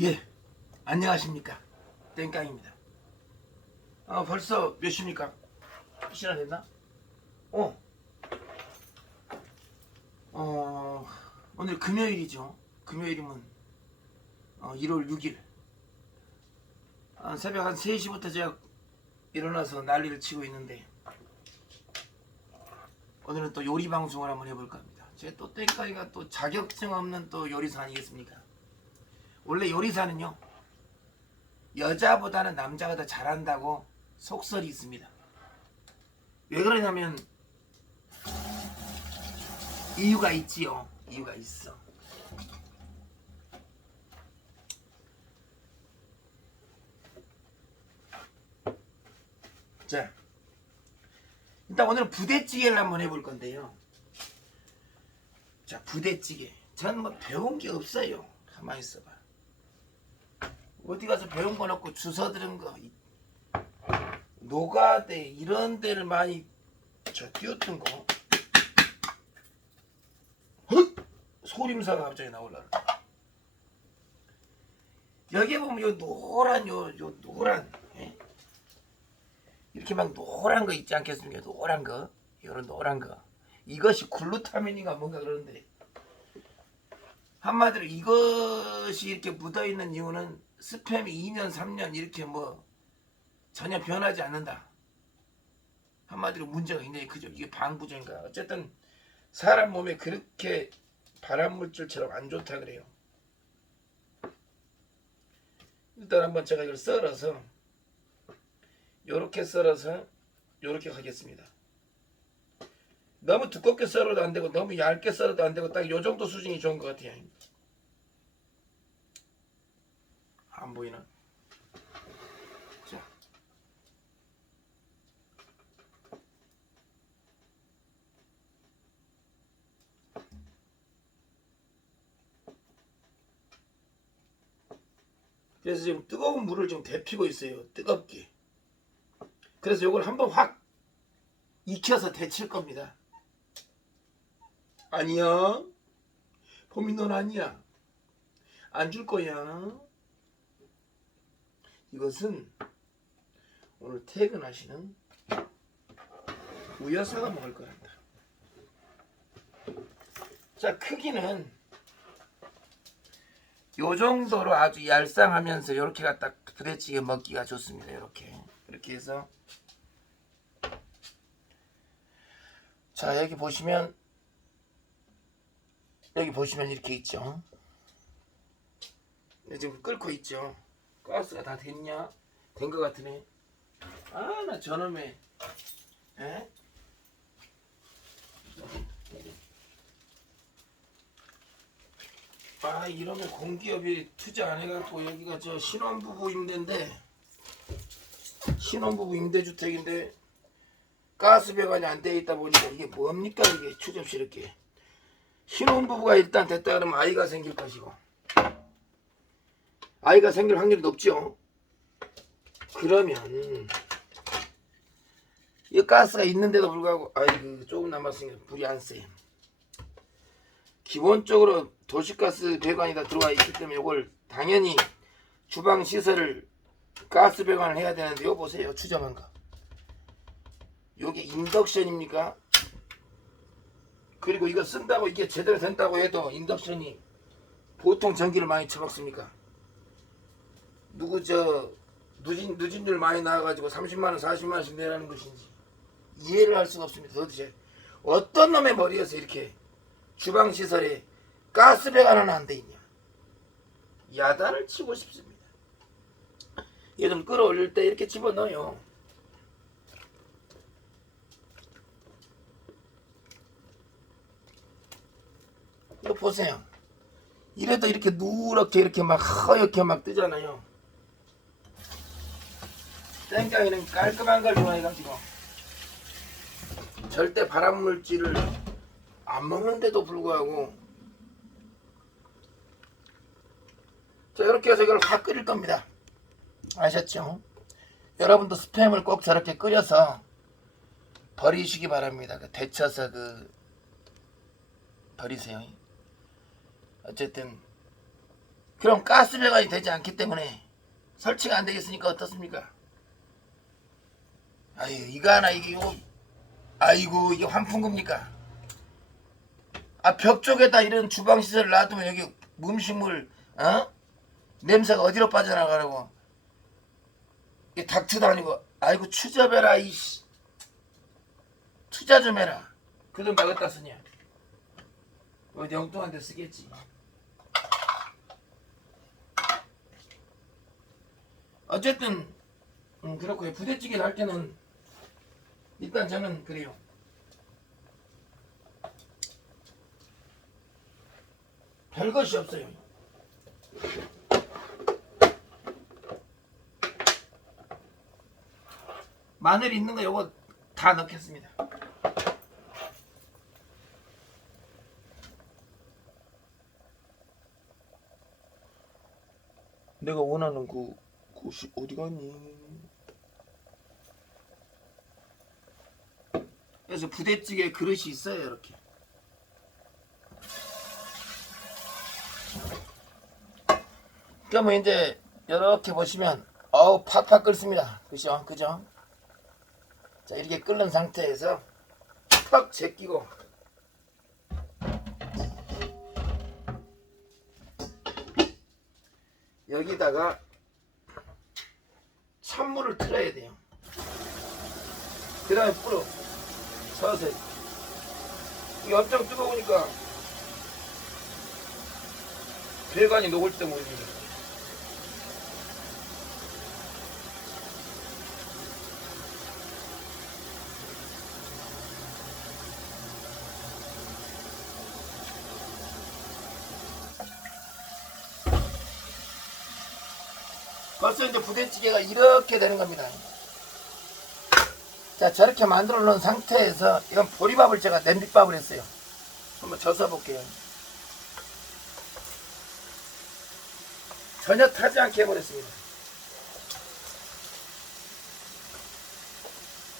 예, 안녕하십니까. 땡깡입니다. 벌써 몇 시입니까? 시간 됐나? 어, 오늘 금요일이죠. 금요일이면 1월 6일. 새벽 한 3시부터 제가 일어나서 난리를 치고 있는데, 오늘은 또 요리 방송을 한번 해볼까 합니다. 제 또 땡깡이가 또 자격증 없는 또 요리사 아니겠습니까? 원래 요리사는요, 여자보다는 남자가 더 잘한다고 속설이 있습니다. 왜 그러냐면 이유가 있지요. 이유가 있어. 자, 일단 오늘 부대찌개를 한번 해볼 건데요. 자, 부대찌개. 전 뭐 배운 게 없어요. 가만히 있어봐. 어디 가서 배운 건 없고 주워 들은 거, 노가대 이런 데를 많이 뛰었던 거. 헉! 소림사가 갑자기 나올라. 여기 보면 요 노란 요 노란, 예? 이렇게 막 노란 거 있지 않겠습니까? 노란 거, 이런 노란 거. 이것이 글루타민인가 뭔가 그러는데, 한마디로 이것이 이렇게 묻어 있는 이유는 스팸이 2년 3년 이렇게 뭐 전혀 변하지 않는다. 한마디로 문제가 굉장히 크죠. 이게 방부제인가. 어쨌든 사람 몸에 그렇게 발암물질처럼 안 좋다 그래요. 일단 한번 제가 이걸 썰어서 요렇게 썰어서 요렇게 하겠습니다. 너무 두껍게 썰어도 안 되고 너무 얇게 썰어도 안 되고 딱 요 정도 수준이 좋은 것 같아요. 안 보이나? 자, 그래서 지금 뜨거운 물을 좀 데피고 있어요. 뜨겁게. 그래서 요걸 한번 확 익혀서 데칠 겁니다. 아니야. 봄이 넌 아니야. 안 줄 거야. 이것은 오늘 퇴근하시는 우여사가 먹을 거란다. 자, 크기는 요 정도로 아주 얄쌍하면서 이렇게 갖다 부대찌개 먹기가 좋습니다. 이렇게 해서, 자, 여기 보시면 이렇게 있죠. 지금 끓고 있죠. 가스가 다 됐냐? 된 것 같으네. 아, 나 저놈의, 에? 아, 이러면 공기업이 투자 안 해갖고 여기가 저 신혼부부 임대주택인데 가스 배관이 안 돼 있다 보니까 이게 뭡니까 이게 추접스럽게. 신혼부부가 일단 됐다 그러면 아이가 생길 것이고, 아이가 생길 확률이 높죠. 그러면 이 가스가 있는데도 불구하고 아이고 조금 남았으니까 불이 안 세. 기본적으로 도시가스 배관이 다 들어와 있기 때문에 이걸 당연히 주방 시설을 가스 배관을 해야 되는데, 요 보세요. 추점한 거. 요게 인덕션입니까? 그리고 이거 쓴다고 이게 제대로 된다고 해도 인덕션이 보통 전기를 많이 처먹습니까? 누진율 많이 나와가지고 30만원 40만원씩 내라는 것인지 이해를 할 수가 없습니다. 도대체 어떤 놈의 머리에서 이렇게 주방시설에 가스 배관은 안 돼 있냐. 야단을 치고 싶습니다. 이게 좀 끌어올릴 때 이렇게 집어넣어요. 이거 보세요. 이래도 이렇게 누렇게 이렇게 막 허옇게 막 뜨잖아요. 땡깡이는 깔끔한 걸 좋아해가지고 절대 발암물질을 안 먹는데도 불구하고, 자, 이렇게 해서 이걸 확 끓일 겁니다. 아셨죠? 여러분도 스팸을 꼭 저렇게 끓여서 버리시기 바랍니다. 데쳐서 버리세요. 어쨌든 그럼 가스 배관이 되지 않기 때문에 설치가 안 되겠으니까 어떻습니까? 아유, 이거 하나 이게 이거 아이고 이게 환풍구입니까? 아, 벽 쪽에다 이런 주방 시설을 놔두면 여기 음식물 냄새가 어디로 빠져나가라고. 이게 닥트도 아니고. 아이고 추접해라 이씨. 투자 좀 해라. 그 돈 막았다 쓰냐. 어디 엉뚱한 데 쓰겠지. 어쨌든 그렇고요. 부대찌개를 할 때는 일단 저는 그래요. 별것이 없어요. 마늘 있는 거 요거 다 넣겠습니다. 내가 원하는 그곳이 어디 갔니? 그래서 부대찌개 그릇이 있어요. 이렇게. 그러면 이제 이렇게 보시면 어우 팍팍 끓습니다. 그죠? 그죠? 자, 이렇게 끓는 상태에서 팍 제끼고 여기다가 찬물을 틀어야 돼요. 그 다음에 불어 서서히. 이게 엄청 뜨거우니까 배관이 녹을지도 모릅니다. 벌써 이제 부대찌개가 이렇게 되는 겁니다. 자, 저렇게 만들어 놓은 상태에서 이건 보리밥을 제가 냄비밥을 했어요. 한번 져서 볼게요. 전혀 타지 않게 해버렸습니다.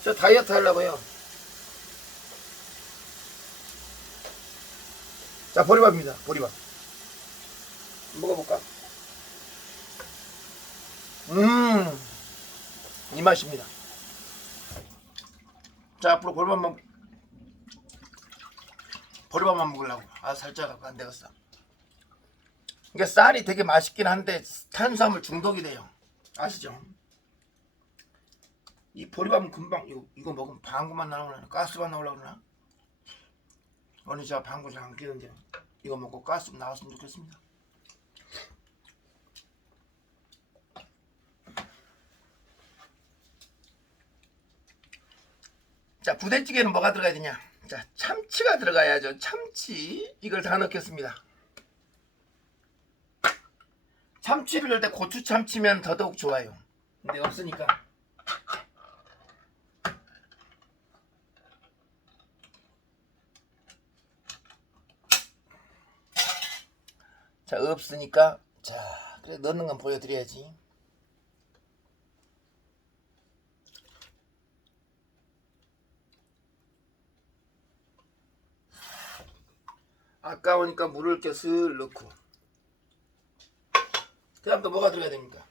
저 다이어트 하려고요. 자, 보리밥입니다. 보리밥 먹어볼까? 이 맛입니다. 자, 앞으로 보리밥만 먹으려고. 아, 살짝 안 되겠어. 이게 쌀이 되게 맛있긴 한데 탄수화물 중독이 돼요. 아시죠? 이 보리밥은 금방 이거 먹으면 방구만 나오려나? 가스만 나오려고 그러나? 오늘 제가 방구 잘 안 끼는데 이거 먹고 가스 나왔으면 좋겠습니다. 자, 부대찌개는 뭐가 들어가야 되냐? 자, 참치가 들어가야죠. 참치. 이걸 다 넣겠습니다. 참치를 넣을 때 고추 참치면 더더욱 좋아요. 근데 없으니까. 자, 없으니까. 자, 그래 넣는 건 보여드려야지. 아까우니까 물을 이렇게 슬 넣고. 그 다음 또 뭐가 들어가야 됩니까?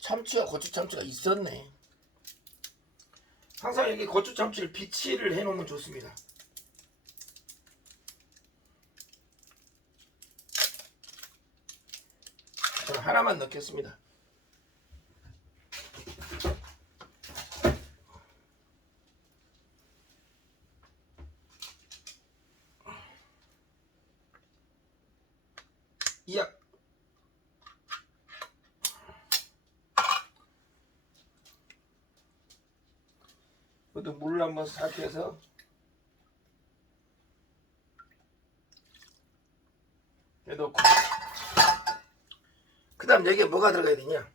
참치와 고추 참치가 있었네. 항상 이렇게 고추 참치를 비치를 해 놓으면 좋습니다. 저는 하나만 넣겠습니다. 이야. 이것도 물을 한번 싹 해서 넣고. 그 다음 여기에 뭐가 들어가야 되냐?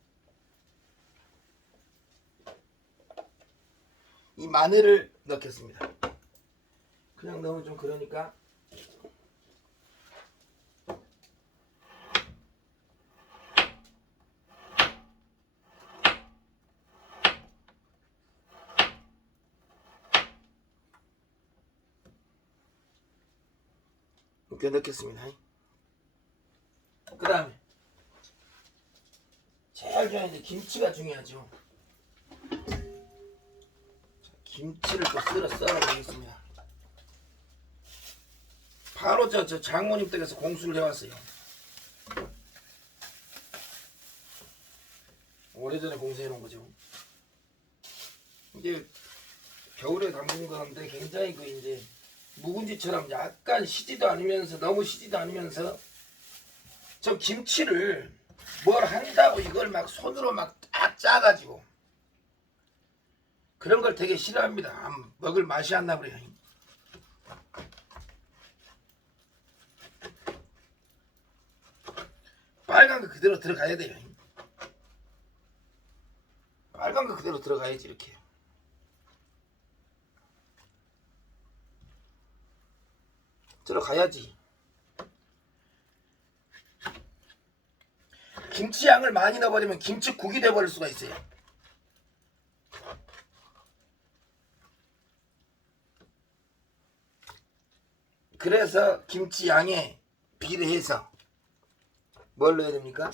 이 마늘을 넣겠습니다. 그냥 넣으면 좀 그러니까 이렇게 넣겠습니다. 그 다음에 제일 중요한 이제 김치가 중요하죠. 김치를 또 썰어 보겠습니다. 바로 저 장모님 댁에서 공수를 해왔어요. 오래전에 공수해 놓은 거죠. 이게 겨울에 담근 건데 굉장히 그 이제 묵은지처럼 약간 시지도 않으면서 너무 시지도 않으면서 저 김치를 뭘 한다고 이걸 막 손으로 막 딱 짜가지고 그런 걸 되게 싫어합니다. 먹을 맛이 안 나버려요. 빨간 거 그대로 들어가야 돼요. 빨간 거 그대로 들어가야지. 이렇게 들어가야지. 김치 양을 많이 넣어버리면 김치국이 돼버릴 수가 있어요. 그래서 김치 양에 비례해서 뭘 넣어야 됩니까?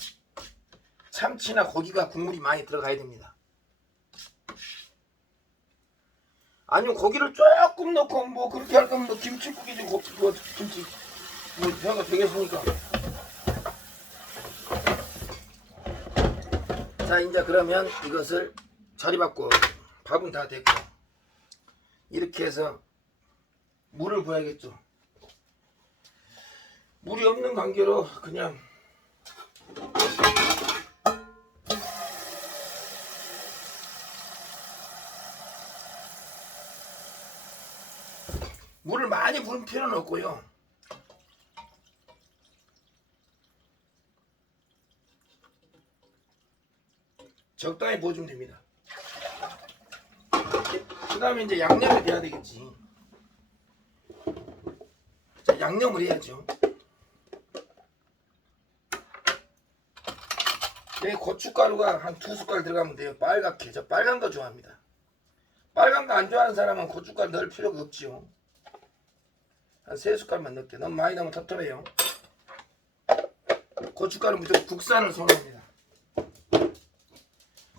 참치나 고기가 국물이 많이 들어가야 됩니다. 아니면 고기를 조금 넣고 뭐 그렇게 할 거면 뭐 김치국이지 뭐 김치 뭐 해가 되겠습니까? 자, 이제 그러면 이것을 자리바꿔 밥은 다 됐고 이렇게 해서 물을 부어야겠죠. 물이 없는 관계로 그냥 물을 많이 부을 필요는 없고요. 적당히 부어주면 됩니다. 그 다음에 이제 양념을 해야 되겠지. 자, 양념을 해야죠. 여기 고춧가루가 한 2숟갈 들어가면 돼요. 빨갛게. 저 빨간 거 좋아합니다. 빨간 거 안 좋아하는 사람은 고춧가루 넣을 필요가 없지요. 한 3숟갈만 넣을게요. 너무 많이 넣으면 텁텁해요. 고춧가루 무조건 국산을 선호합니다.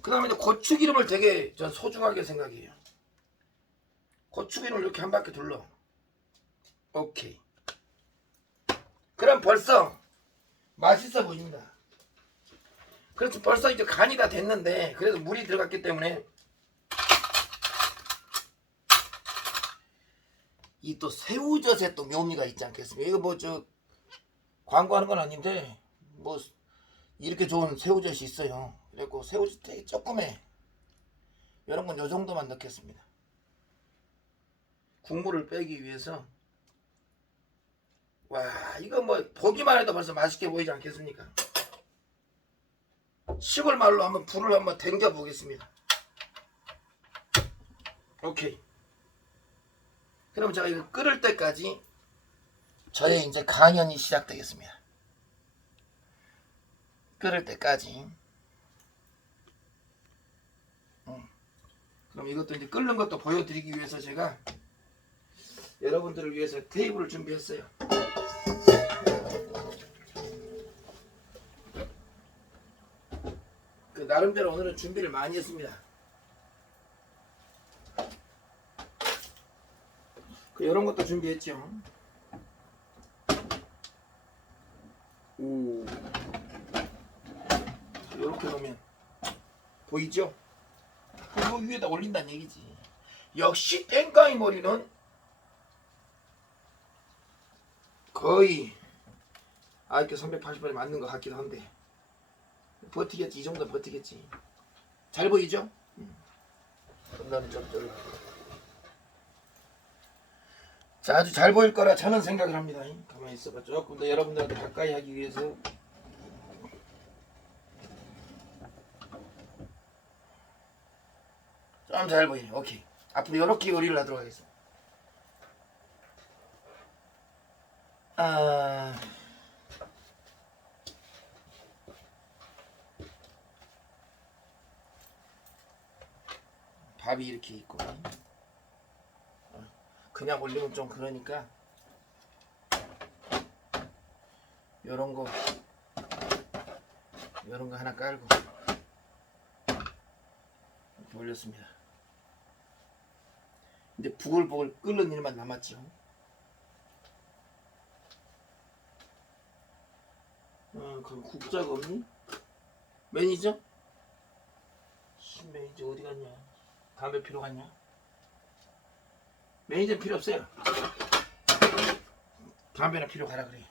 그 다음에 고추기름을 되게 전 소중하게 생각해요. 고추기름을 이렇게 한 바퀴 둘러. 오케이. 그럼 벌써 맛있어 보입니다. 그래서 벌써 이제 간이 다 됐는데 그래도 물이 들어갔기 때문에 이 또 새우젓에 또 묘미가 있지 않겠습니까? 이거 뭐 저 광고하는 건 아닌데 뭐 이렇게 좋은 새우젓이 있어요. 그리고 새우젓 되게 조그매. 이런 건 요 정도만 넣겠습니다. 국물을 빼기 위해서. 와, 이거 뭐 보기만 해도 벌써 맛있게 보이지 않겠습니까? 시골 말로 한번 불을 한번 댕겨 보겠습니다. 오케이. 그럼 제가 이거 끓을 때까지 저의 이제 강연이 시작되겠습니다. 끓을 때까지. 그럼 이것도 이제 끓는 것도 보여드리기 위해서 제가 여러분들을 위해서 테이블을 준비했어요. 그 나름대로 오늘은 준비를 많이 했습니다. 그 이런 것도 준비했죠. 오, 이렇게 놓으면 보이죠? 그거 위에다 올린다는 얘기지. 역시 땡깡이 머리는 거의 IQ 380번에 맞는 것 같기도 한데 버티겠지. 이 정도 버티겠지. 잘 보이죠? 그럼 나는 좀 자, 아주 잘 보일 거라 저는 생각을 합니다. 가만히 있어봐. 조금 더 여러분들한테 가까이 하기 위해서 좀 잘 보이네. 오케이. 앞으로 이렇게 요리를 하도록 하겠습니다. 밥이 이렇게 있고 그냥 올리면 좀 그러니까 요런 거 하나 깔고 이렇게 올렸습니다. 이제 부글부글 끓는 일만 남았죠. 그럼 국자가 없니? 매니저? 매니저 어디 갔냐? 담배 피러 갔냐? 매니저 필요 없어요. 담배나 피러 가라 그래.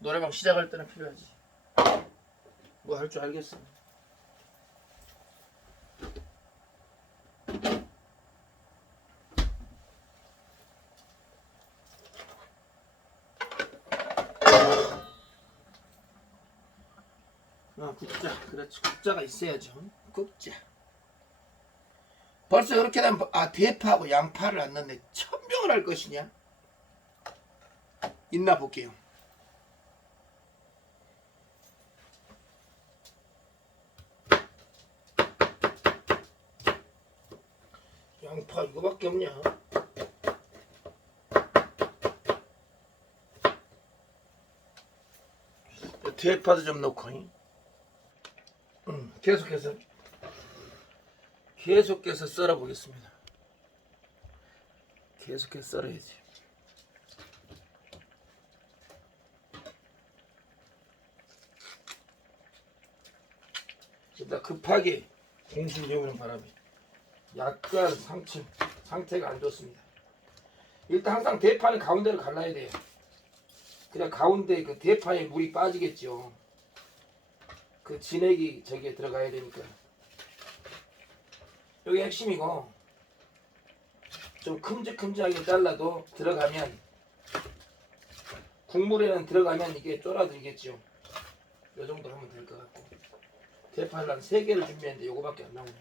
노래방 시작할 때는 필요하지. 뭐 할 줄 알겠어. 국자. 그렇지. 국자가 있어야죠. 국자. 벌써 이렇게 되면 대파하고 양파를 안 넣네. 천병을 할 것이냐? 있나 볼게요. 양파 이거밖에 없냐? 대파도 좀 넣고. 계속해서 썰어 보겠습니다. 계속해서 썰어야지. 일단 급하게 공수를 해오는 바람에 약간 상태가 안 좋습니다. 일단 항상 대파는 가운데를 갈라야 돼요. 그냥 가운데 그 대파에 물이 빠지겠죠. 그 진액이 저기에 들어가야 되니까. 여기 핵심이고, 좀 큼직큼직하게 잘라도 들어가면, 국물에는 들어가면 이게 쫄아들겠죠. 요 정도 하면 될 것 같고. 대파를 한 3개를 준비했는데 요거밖에 안 나오네.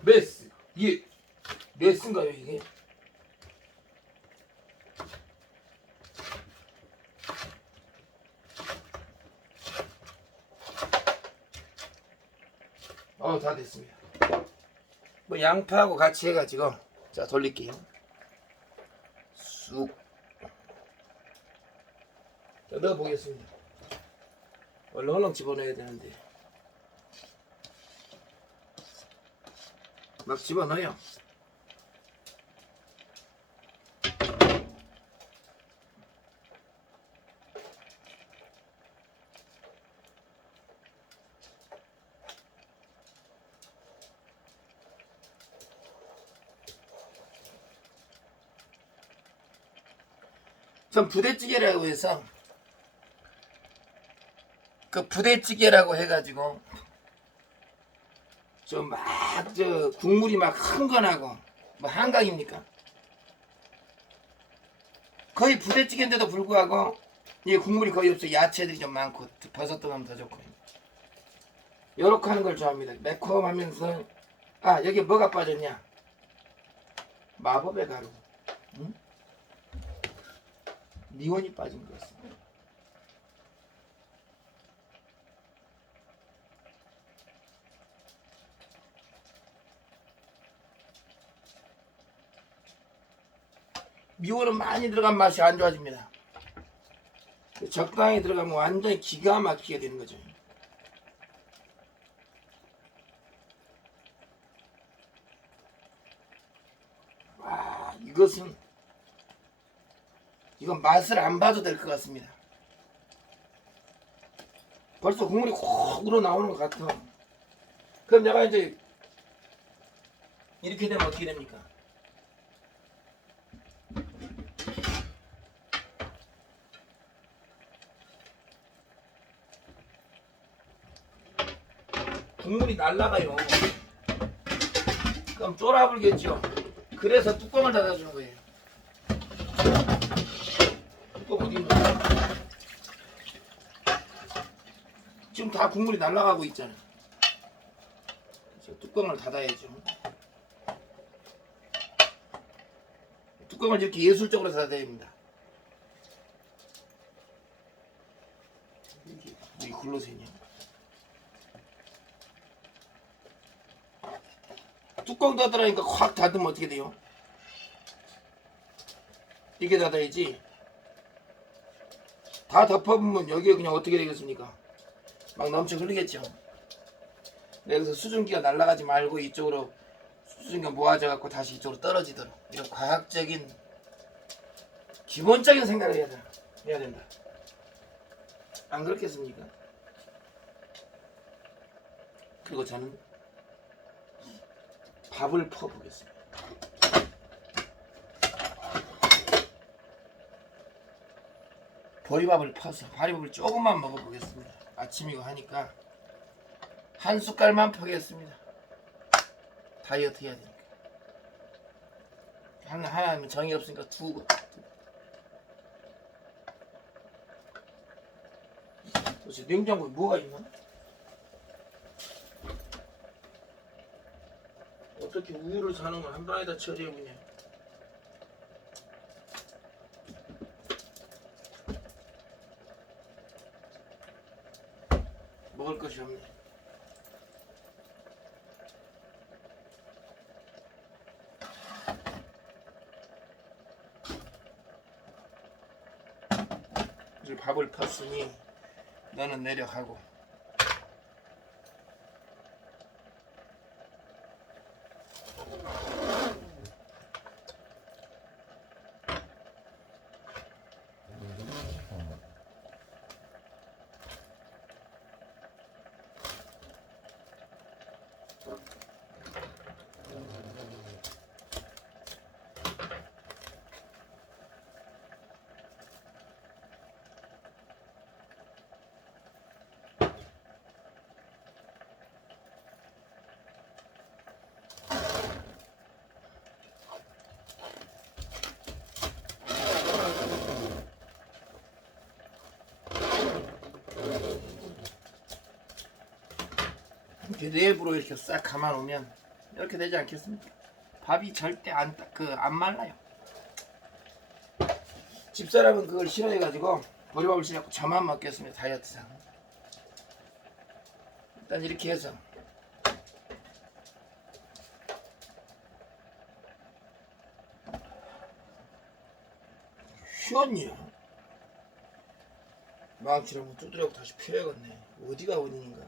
메스. 이게 메스인가요 이게? 다 됐습니다. 뭐 양파하고 같이 해가지고 자 돌릴게요. 쑥. 자 넣어 보겠습니다. 얼렁얼렁 집어넣어야 되는데 막 집어넣어요. 전 부대찌개라고 해서 그 부대찌개라고 해가지고 좀 막 저 국물이 막 흥건하고 뭐 한강입니까? 거의 부대찌개인데도 불구하고 이 국물이 거의 없어. 야채들이 좀 많고 버섯도 넣으면 더 좋고 요렇게 하는 걸 좋아합니다. 매콤하면서 여기 뭐가 빠졌냐? 마법의 가루. 응? 미원이 빠진 것 같습니다. 미원은 많이 들어간 맛이 안 좋아집니다. 적당히 들어가면 완전히 기가 막히게 되는 거죠. 와, 이건 맛을 안 봐도 될 것 같습니다. 벌써 국물이 콕 우러나오는 것 같아. 그럼 내가 이제 이렇게 되면 어떻게 됩니까? 국물이 날라가요. 그럼 쫄아불겠죠. 그래서 뚜껑을 닫아주는 거예요. 뚜껑 어디 있는 거야? 지금 다 국물이 날라가고 있잖아요. 뚜껑을 닫아야죠. 뚜껑을 이렇게 예술적으로 닫아야 됩니다. 이게 굴러새냐? 뚜껑 닫으라니까 확 닫으면 어떻게 돼요? 이렇게 닫아야지. 다 덮어보면 여기에 그냥 어떻게 되겠습니까? 막 넘쳐 흐르겠죠. 여기서 수증기가 날아가지 말고 이쪽으로 수증기가 모아져 갖고 다시 이쪽으로 떨어지도록 이런 과학적인 기본적인 생각을 해야 된다. 안 그렇겠습니까? 그리고 저는 밥을 퍼보겠습니다. 보리밥을 퍼서 보리밥을 조금만 먹어보겠습니다. 아침이고 하니까 한 숟갈만 퍼겠습니다. 다이어트 해야 되니까. 하나는 정이 없으니까 두고. 도대체 냉장고에 뭐가 있나? 어떻게 우유를 사는 걸 한 방에다 처리해보냐. 먹을 것이 없네. 이제 밥을 폈으니 너는 내려가고. 이렇게 랩으로 이렇게 싹 감아 놓으면 이렇게 되지 않겠습니까? 밥이 절대 안 말라요. 집사람은 그걸 싫어해가지고 보리밥을 싫어하고 저만 먹겠습니다. 다이어트상. 일단 이렇게 해서 휘었냐? 망치를 한번 두드려고 다시 펴야겠네. 어디가 원인인가?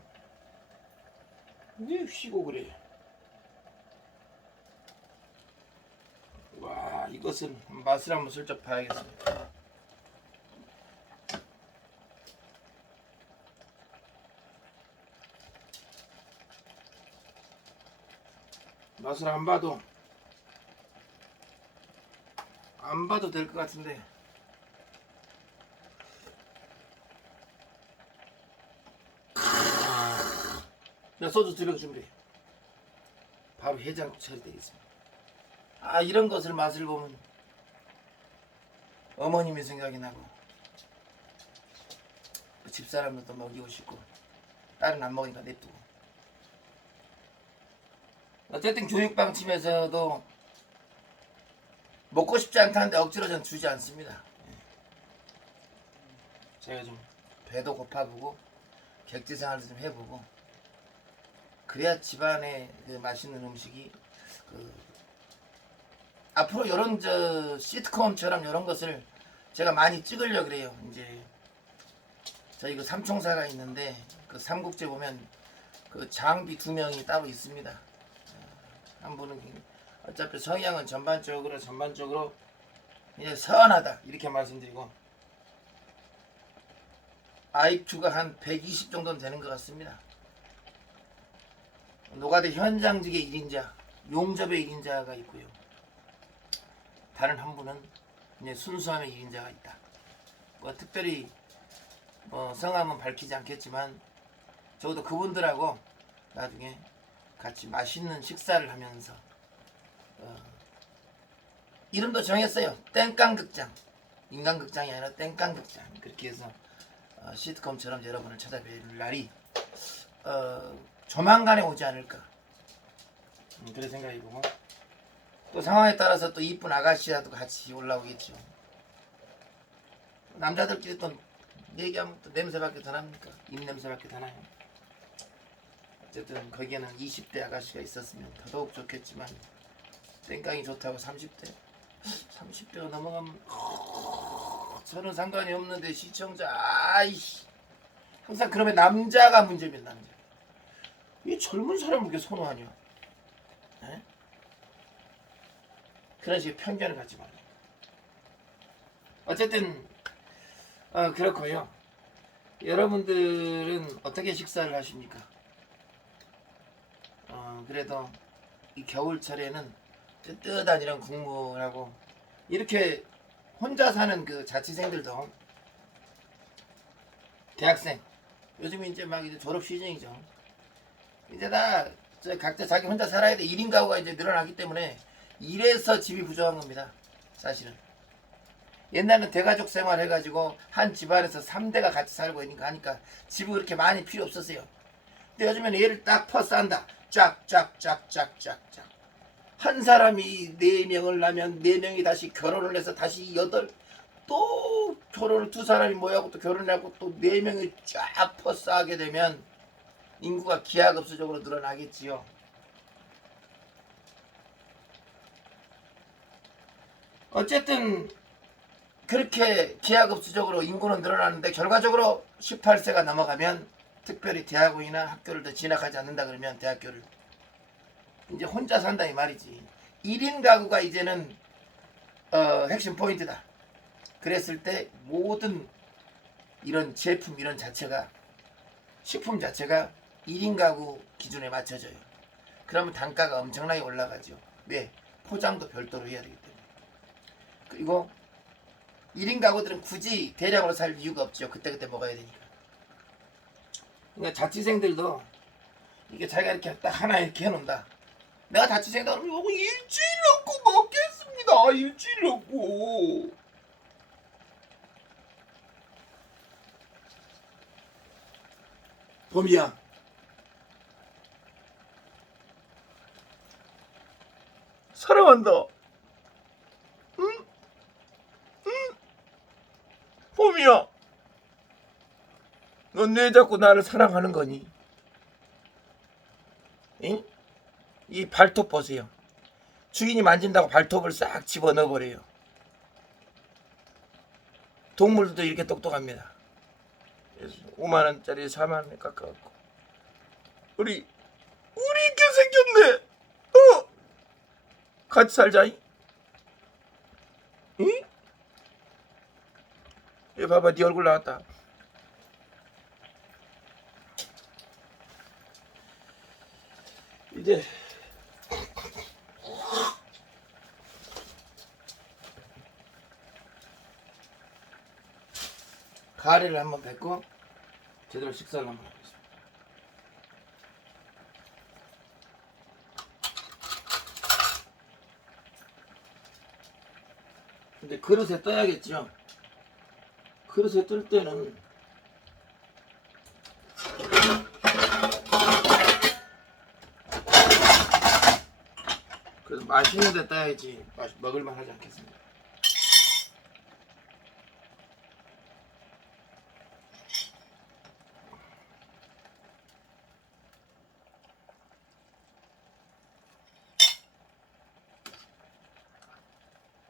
왜 휘고 그래? 와, 이것은 맛을 한번 슬쩍 봐야겠습니다. 맛을 안 봐도 될 것 같은데. 나 소주 2병 준비해. 바로 해장 처리되겠습니다. 아, 이런 것을 맛을 보면 어머님이 생각이 나고 그 집사람도 먹이고 싶고 딸은 안 먹으니까 냅두고. 어쨌든 교육방침에서도 먹고 싶지 않다는데 억지로 전 주지 않습니다. 제가 좀 배도 고파보고 객지생활도 좀 해보고 그래야 집안에 그 맛있는 음식이 앞으로 이런 시트콤처럼 이런 것을 제가 많이 찍으려 그래요. 이제 저희 그 삼총사가 있는데 그 삼국지 보면 그 장비 2명이 따로 있습니다. 한 분은 어차피 성향은 전반적으로 이제 선하다 이렇게 말씀드리고 IQ가 한 120 정도는 되는 것 같습니다. 노가대 현장직의 1인자, 용접의 1인자가 있고요. 다른 한 분은 이제 순수함의 1인자가 있다. 뭐 특별히 성함은 밝히지 않겠지만 적어도 그분들하고 나중에 같이 맛있는 식사를 하면서 이름도 정했어요. 땡깡극장. 인간극장이 아니라 땡깡극장. 그렇게 해서 시트콤처럼 여러분을 찾아뵐 날이 조만간에 오지 않을까. 그런 생각이 보고 또 상황에 따라서 또 이쁜 아가씨와도 같이 올라오겠죠. 남자들끼리 또 얘기하면 또 냄새밖에 더 납니까? 입냄새밖에 더 나요. 어쨌든 거기에는 20대 아가씨가 있었으면 더더욱 좋겠지만 땡깡이 좋다고 30대가 넘어가면 저는 상관이 없는데 시청자 아이씨 항상 그러면 남자가 문제면 남자. 왜 젊은 사람을 그렇게 선호하냐? 에? 그런 식의 편견을 갖지 말고. 어쨌든 그렇고요. 여러분들은 어떻게 식사를 하십니까? 그래도 이 겨울철에는 뜨뜻한 이런 국물하고 이렇게 혼자 사는 그 자취생들도 대학생 요즘 이제 막 이제 졸업 시즌이죠. 이제 다 각자 자기 혼자 살아야 돼. 1인 가구가 이제 늘어나기 때문에 이래서 집이 부족한 겁니다. 사실은 옛날에는 대가족 생활 해가지고 한 집안에서 3대가 같이 살고 하니까 집이 그렇게 많이 필요 없었어요. 근데 요즘에는 얘를 딱 퍼싼다. 쫙쫙쫙쫙쫙쫙 한 사람이 4명을 낳으면 4명이 다시 결혼을 해서 다시 8, 또 결혼을 2사람이 모여하고 또 결혼하고 또 4명이 쫙 퍼싸하게 되면 인구가 기하급수적으로 늘어나겠지요. 어쨌든 그렇게 기하급수적으로 인구는 늘어나는데 결과적으로 18세가 넘어가면 특별히 대학원이나 학교를 더 진학하지 않는다 그러면 대학교를 이제 혼자 산다 이 말이지. 1인 가구가 이제는 핵심 포인트다. 그랬을 때 모든 이런 제품 이런 자체가 식품 자체가 1인 가구 기준에 맞춰져요. 그러면 단가가 엄청나게 올라가죠. 왜? 포장도 별도로 해야 되기 때문에. 그리고 1인 가구들은 굳이 대량으로 살 이유가 없죠. 그때그때 먹어야 되니까. 그러니까 자취생들도 이게 자기가 이렇게 딱 하나 이렇게 해놓는다. 내가 자취생이다 그러면 이거 일주일 넣고 먹겠습니다. 일주일 넣고. 봄이야. 사랑한다. 응? 응? 봄이야. 넌 왜 자꾸 나를 사랑하는 거니? 응? 이 발톱 보세요. 주인이 만진다고 발톱을 싹 집어넣어버려요. 동물들도 이렇게 똑똑합니다. 5만원짜리 4만원에 깎아갖고 우리 이렇게 생겼네. 같이 살자잉? 응? 얘 봐봐 네 얼굴 나왔다. 이제 가래를 한번 뱉고 제대로 식사를 한번 하겠습니다. 근데 그릇에 떠야겠죠. 그릇에 뜰 때는 그래서 맛있는 데 떠야지 먹을만 하지 않겠습니까?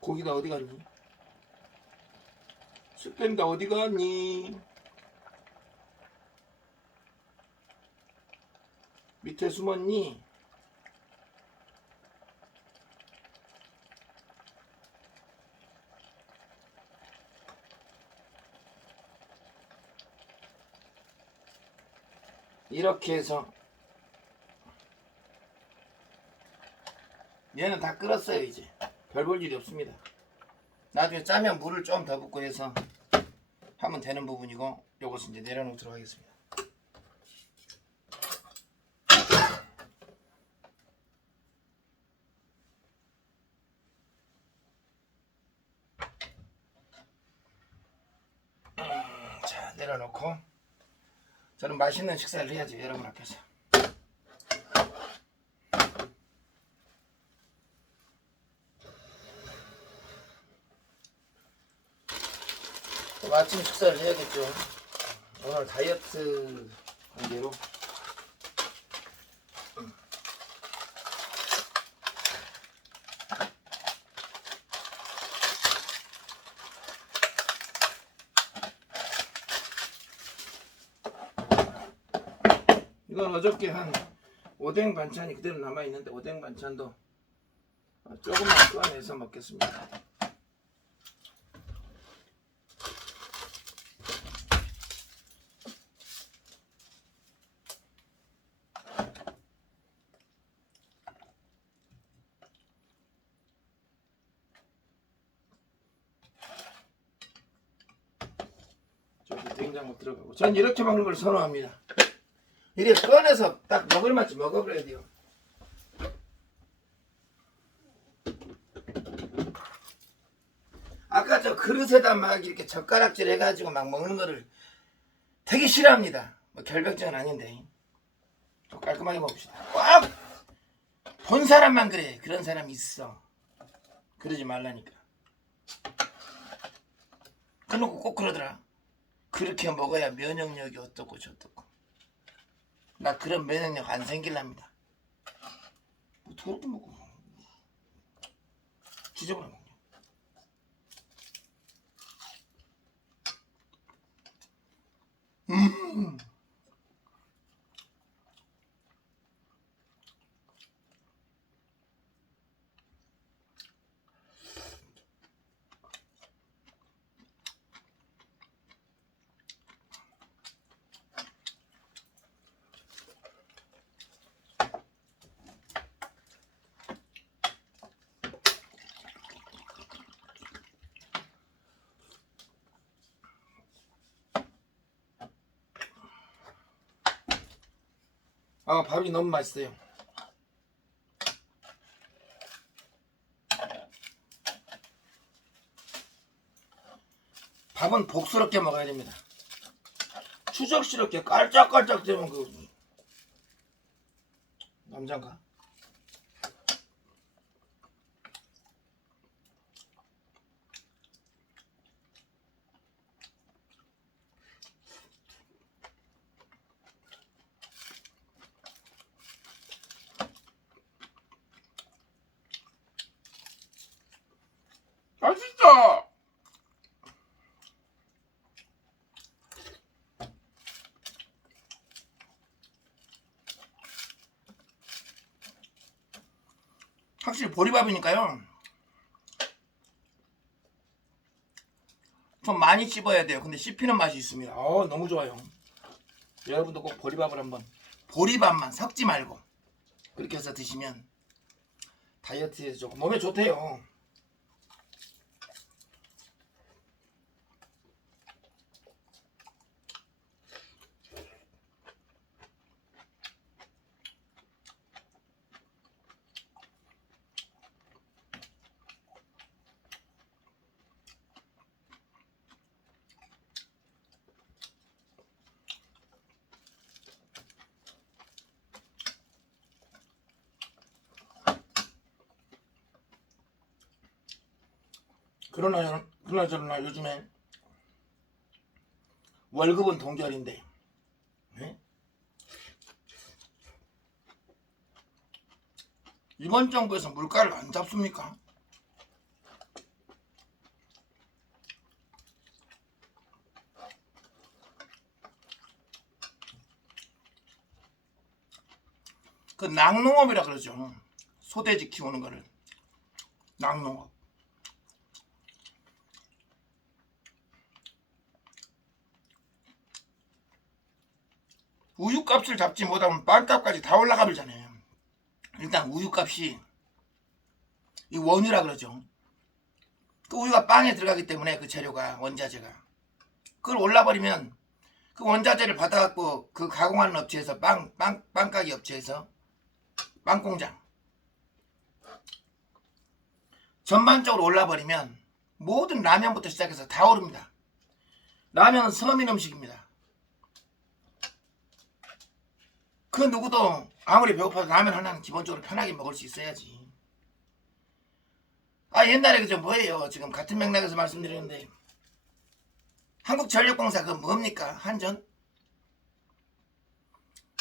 고기다 어디 갔니? 쑥뱀다 어디 갔니? 밑에 숨었니? 이렇게 해서 얘는 다 끓었어요. 이제 별 볼 일이 없습니다. 나중에 짜면 물을 좀 더 붓고 해서 하면 되는 부분이고 요것은 이제 내려놓도록 하겠습니다. 자 내려놓고 저는 맛있는 식사를 해야죠. 여러분 앞에서. 아침 식사를 해야겠죠. 오늘 다이어트 관계로 이건 어저께 한 오뎅 반찬이 그대로 남아있는데 오뎅 반찬도 조금만 꺼내서 먹겠습니다. 저기 된장국 들어가고 전 이렇게 먹는 걸 선호합니다. 이렇게 꺼내서 딱 먹을 맛좀 먹어버려야 돼요. 아까 저 그릇에다 막 이렇게 젓가락질 해가지고 막 먹는 거를 되게 싫어합니다. 뭐 결벽증은 아닌데 좀 깔끔하게 먹읍시다. 꼭 본 사람만 그래. 그런 사람이 있어. 그러지 말라니까. 그러고 꼭 그러더라. 그렇게 먹어야 면역력이 어떻고 저떻고. 나 그런 면역력 안 생길랍니다. 뭐 더럽게 먹고 지저분해 먹냐. 밥이 너무 맛있어요. 밥은 복스럽게 먹어야 됩니다. 추적스럽게 깔짝깔짝 되면 그 남잔가? 맛있어. 확실히 보리밥이니까요. 좀 많이 씹어야 돼요. 근데 씹히는 맛이 있습니다. 너무 좋아요. 여러분도 꼭 보리밥을 한번, 보리밥만 섞지 말고 그렇게 해서 드시면 다이어트에 조금 몸에 좋대요. 그러나 요즘에 월급은 동결인데, 네? 이번 정부에서 물가를 안 잡습니까? 그 낙농업이라 그러죠. 소돼지 키우는 거를 낙농업. 우유값을 잡지 못하면 빵값까지 다 올라가 버리잖아요. 일단 우유값이 이 원유라 그러죠. 그 우유가 빵에 들어가기 때문에 그 재료가 원자재가 그걸 올라버리면 그 원자재를 받아갖고 그 가공하는 업체에서 빵가게 업체에서 빵공장 전반적으로 올라버리면 모든 라면부터 시작해서 다 오릅니다. 라면은 서민 음식입니다. 그 누구도 아무리 배고파도 라면 하나는 기본적으로 편하게 먹을 수 있어야지. 옛날에 그저 뭐예요. 지금 같은 맥락에서 말씀드리는데 한국전력공사 그거 뭡니까? 한전?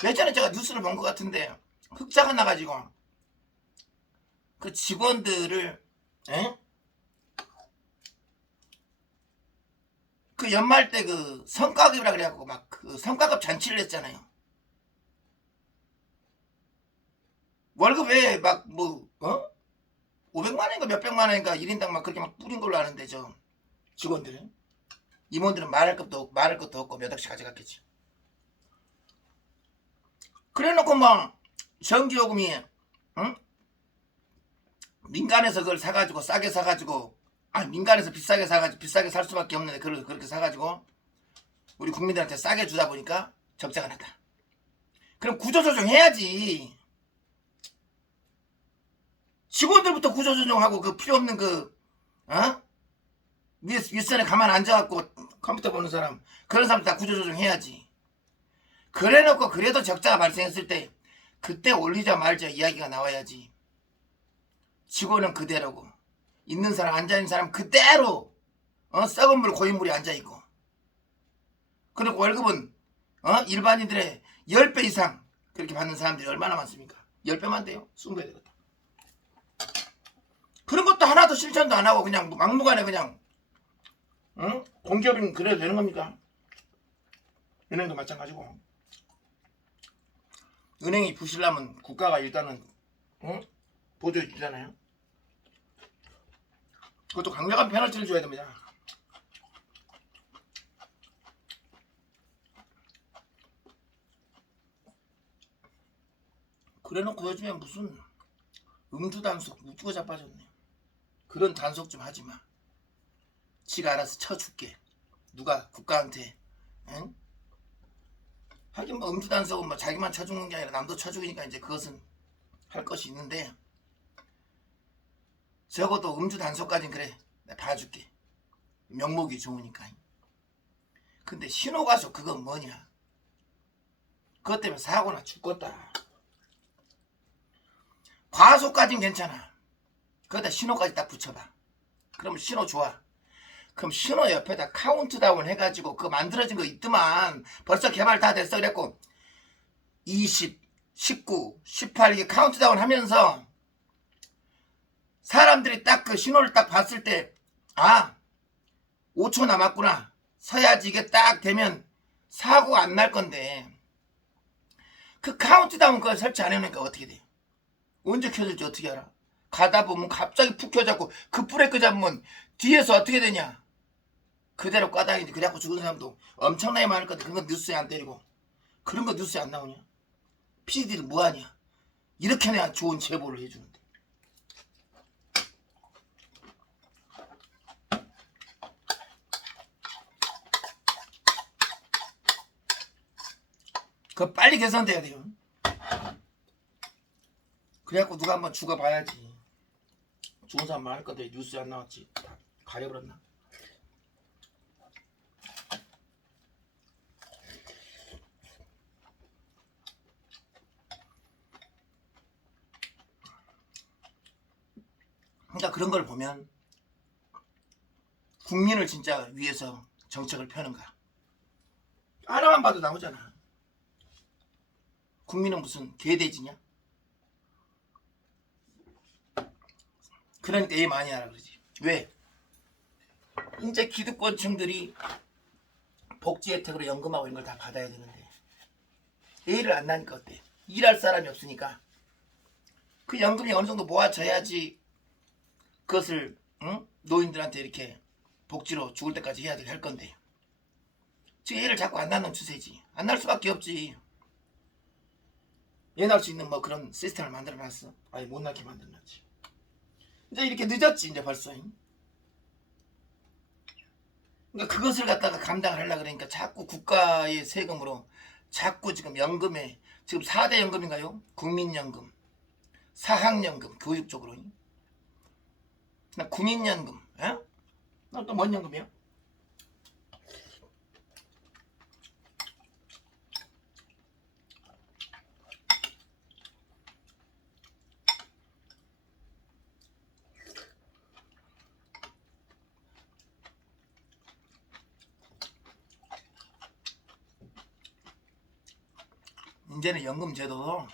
예전에 제가 뉴스를 본 것 같은데 흑자가 나가지고 그 직원들을 그 연말 때 그 성과급이라 그래갖고 막 그 성과급 잔치를 했잖아요. 월급에 막 뭐 500만 원인가 몇백만 원인가 1인당 막 그렇게 막 뿌린 걸로 아는데 저 직원들은 임원들은 말할 것도 없고 몇 억씩 가져갔겠지. 그래놓고 뭐 전기요금이 응? 민간에서 그걸 사가지고 싸게 사가지고 민간에서 비싸게 사가지고 비싸게 살 수밖에 없는데 그렇게 사가지고 우리 국민들한테 싸게 주다 보니까 적자가 났다. 그럼 구조조정 해야지. 직원들부터 구조조정하고 그 필요 없는 윗선에 가만 앉아갖고 컴퓨터 보는 사람 그런 사람 다 구조조정 해야지. 그래놓고 그래도 적자가 발생했을 때 그때 올리자 말자 이야기가 나와야지. 직원은 그대로고 있는 사람 앉아있는 사람 그대로 썩은 물 고인물이 앉아있고 그리고 월급은 일반인들의 10배 이상 그렇게 받는 사람들이 얼마나 많습니까? 10배만 돼요. 20배 되겠다. 그런 것도 하나도 실천도 안 하고 그냥 막무가내 그냥 공기업은 그래도 되는 겁니까? 은행도 마찬가지고. 은행이 부실하면 국가가 일단은 보조해 주잖아요. 그것도 강력한 페널티를 줘야 됩니다. 그래놓고 요즘에 무슨 음주 단속 우쭈고 자빠졌네. 그런 단속 좀 하지마. 지가 알아서 쳐줄게. 누가 국가한테 응? 하긴 뭐 음주 단속은 뭐 자기만 쳐주는 게 아니라 남도 쳐주니까 이제 그것은 할 것이 있는데 적어도 음주 단속까진 그래 내가 봐줄게. 명목이 좋으니까. 근데 신호가속 그건 뭐냐. 그것 때문에 사고나 죽겠다. 과속까진 괜찮아. 거기다 신호까지 딱 붙여봐. 그럼 신호 좋아. 그럼 신호 옆에다 카운트다운 해가지고 그거 만들어진 거 있더만 벌써 개발 다 됐어 그랬고 20, 19, 18 이게 카운트다운 하면서 사람들이 딱 그 신호를 딱 봤을 때 5초 남았구나 서야지 이게 딱 되면 사고가 안 날 건데 그 카운트다운 그거 설치 안 해놓으니까 어떻게 돼? 언제 켜질지 어떻게 알아? 가다 보면 갑자기 푹 켜졌고 그 브레이크 잡으면 뒤에서 어떻게 되냐? 그대로 까다니지. 그래갖고 죽은 사람도 엄청나게 많을 건데 그런 거 뉴스에 안 때리고 그런 거 뉴스에 안 나오냐? PD들은 뭐하냐? 이렇게 내야 좋은 제보를 해주는데. 그거 빨리 개선돼야 돼요. 그래갖고 누가 한번 죽어봐야지. 죽은 사람 많을 건데 뉴스에 안 나왔지. 다 가려버렸나? 그러니까 그런 걸 보면 국민을 진짜 위해서 정책을 펴는가? 하나만 봐도 나오잖아. 국민은 무슨 개돼지냐? 그러니까 얘 많이 하라 그러지. 왜? 이제 기득권층들이 복지 혜택으로 연금하고 이런 걸 다 받아야 되는데 애를 안 낳으니까 어때? 일할 사람이 없으니까 그 연금이 어느 정도 모아져야지 그것을 노인들한테 이렇게 복지로 죽을 때까지 해야 되게 할 건데 지금 애를 자꾸 안 낳는 추세지. 안 낳을 수밖에 없지. 애 낳을 수 있는 뭐 그런 시스템을 만들어놨어. 아예 못 낳게 만들어놨지. 이제 이렇게 늦었지 이제 벌써. 그러니까 그것을 갖다가 감당을 하려고 그러니까 자꾸 국가의 세금으로 자꾸 지금 연금에 지금 4대 연금인가요? 국민연금, 사학연금, 교육 쪽으로. 군인연금, 또 뭔 연금이야? 이제는 연금 제도도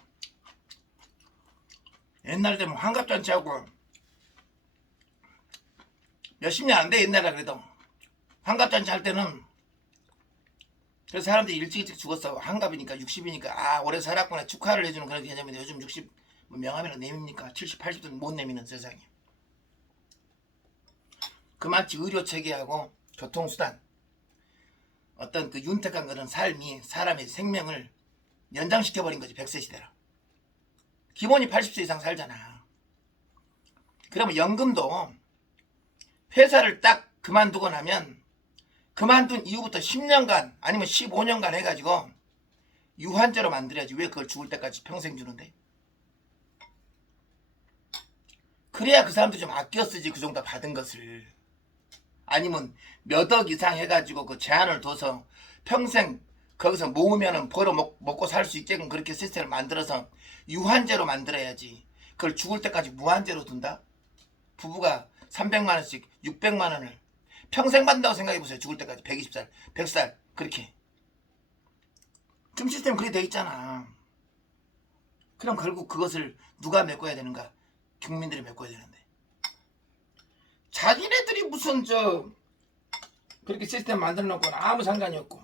옛날 되면 환갑잔치하고 몇십 년 안 돼 옛날에 그래도 환갑잔치 할 때는 그래서 사람들이 일찍 죽었어. 환갑이니까 60이니까 오래 살았구나 축하를 해주는 그런 개념인데 요즘 60 뭐 명함이라 내밉니까? 70, 80도 못 내미는 세상에. 그마치 의료 체계하고 교통수단, 어떤 그 윤택한 그런 삶이 사람의 생명을 연장시켜버린 거지. 100세 시대라. 기본이 80세 이상 살잖아. 그러면 연금도 회사를 딱 그만두고 나면 그만둔 이후부터 10년간 아니면 15년간 해가지고 유한제로 만들어야지. 왜 그걸 죽을 때까지 평생 주는데? 그래야 그 사람도 좀 아껴 쓰지. 그 정도 받은 것을. 아니면 몇 억 이상 해가지고 그 제한을 둬서 평생 거기서 모으면은 벌어 먹고 살 수 있게끔 그렇게 시스템을 만들어서 유한제로 만들어야지. 그걸 죽을 때까지 무한제로 둔다? 부부가 300만원씩 600만원을 평생 받는다고 생각해보세요. 죽을 때까지 120살 100살 그렇게. 지금 시스템 그렇게 돼 있잖아. 그럼 결국 그것을 누가 메꿔야 되는가? 국민들이 메꿔야 되는데. 자기네들이 무슨 그렇게 시스템 만들어 놓고는 아무 상관이 없고,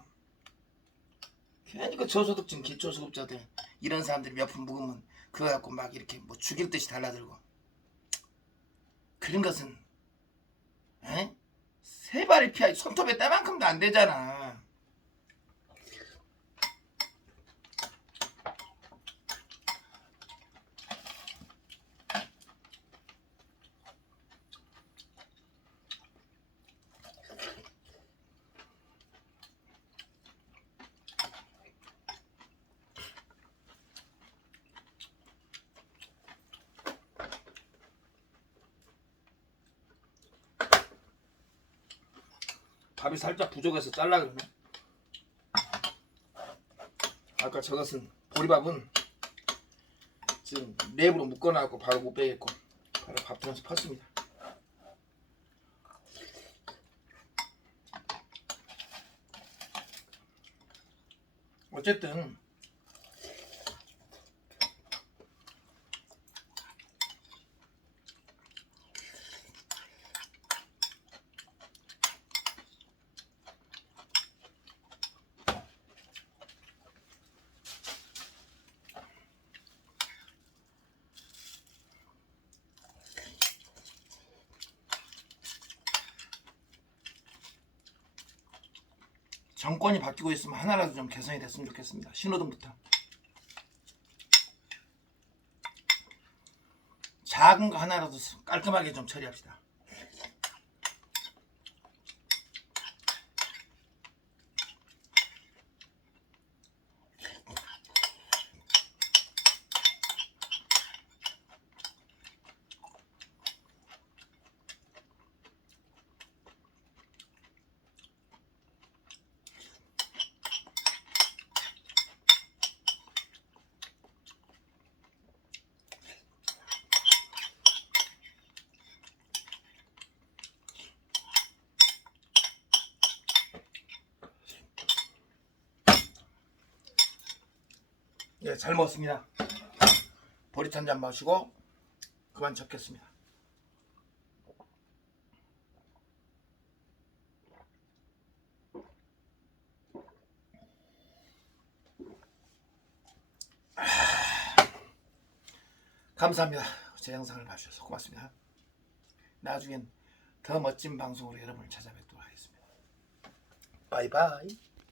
괜히 그 저소득층 기초수급자들 이런 사람들이 몇 푼 묵으면 그거 갖고 막 이렇게 뭐 죽일 듯이 달라들고. 그런 것은 세 발이 피하 손톱에 때만큼도 안 되잖아. 밥이 살짝 부족해서 잘라 그러네. 아까 저것은 보리밥은 지금 랩으로 묶어놔갖고 바로 못 빼겠고 바로 밥 들어서 팠습니다. 어쨌든 정권이 바뀌고 있으면 하나라도 좀 개선이 됐으면 좋겠습니다. 신호등부터. 작은 거 하나라도 깔끔하게 좀 처리합시다. 예, 잘 먹었습니다. 보리차 한잔 마시고 그만 적겠습니다. 감사합니다. 제 영상을 봐주셔서 고맙습니다. 나중엔 더 멋진 방송으로 여러분을 찾아뵙도록 하겠습니다. 바이바이.